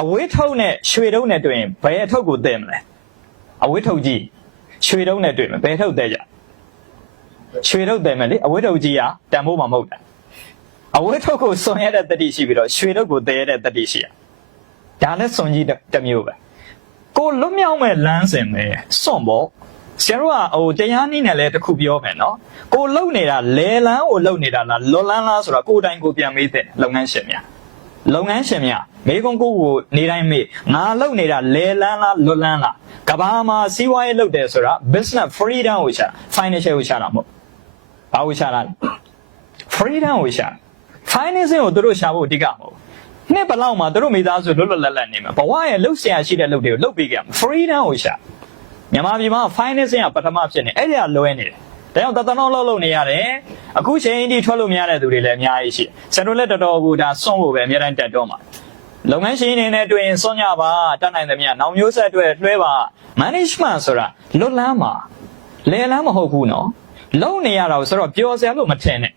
အဝေးထုတ်နဲ့ရွှေတုံးနဲ့တွေ့ရင်ဘယ်အထုပ်ကိုတည်မလဲအဝေးထုတ်ကြီးရွှေတုံးနဲ့တွေ့မယ်ဘယ်ထုတ်တည်ကြရွှေတုံးတည်မယ်လေအဝေးထုတ်ကြီးကတန်ဖိုးမှမဟုတ်တာအဝေးထုတ်ကိုစွန်ရတဲ့တတိရှိပြီးတော့ရွှေတုံးကိုတည်ရတဲ့တတိရှိရဒါလည်းစွန်ကြီးတစ်မျိုးပဲကိုလွတ်မြောက်မဲ့လမ်းစဉ်ပဲစွန့်ပေါ့ဆရာတို့ကဟိုတရားနည်းနဲ့လည်းတစ်ခုပြောမယ်နော်ကိုလုံနေတာလဲလန်းကိုလုံနေတာလားလွတ်လန်းလားဆိုတော့ကိုယ်တိုင်ကိုပြန်မေးတဲ့လုပ်ငန်းရှင်များ လုပ်ငန်းရှင်များမေကွန်ကိုကိုနေတိုင်းမေးငါလုပ်နေတာလဲလန်းလားလွတ်လန်းလားကဘာမှာစီးပွားရေးလုပ်တယ်ဆိုတာ business freedom ကိုရှာ financial ကိုရှာတာမဟုတ်ဘာကိုရှာတာလဲ freedom ကိုရှာ financing ကိုသူတို့ရှာဖို့အဓိကမဟုတ်နှစ်ဘလောက်မှာသူတို့မိသားစုလွတ်လွတ်လပ်လပ်နေမှာဘဝရဲ့လှုပ်ရှားရှိတဲ့လှုပ်တွေကိုလှုပ်ပေးကြမှာ freedom ကိုရှာမြန်မာပြည်မှာ financing ကပထမဖြစ်နေအဲ့ဒီကလွဲနေတယ် ဒါကြောင့်တသနောလောက်လုပ်နေရတယ်အခုချိန်ဒီထွက်လို့မရတဲ့သူတွေလည်းအများကြီးရှိဆယ်တို့လည်းတော်တော်ကိုဒါစွန့်ဖို့ပဲအများတိုင်းတက်တော့မှာလုပ်ငန်းရှင်အနေနဲ့တွေ့ရင်စွန့်ကြပါတတ်နိုင်သမျှနောက်မျိုးဆက်အတွက်လွှဲပါ management ဆိုတာလွတ်လန်းမှာလဲလန်းမဟုတ်ဘူးနော်လုံနေရတာကိုဆိုတော့ပျော်စရာလို့မထင်နဲ့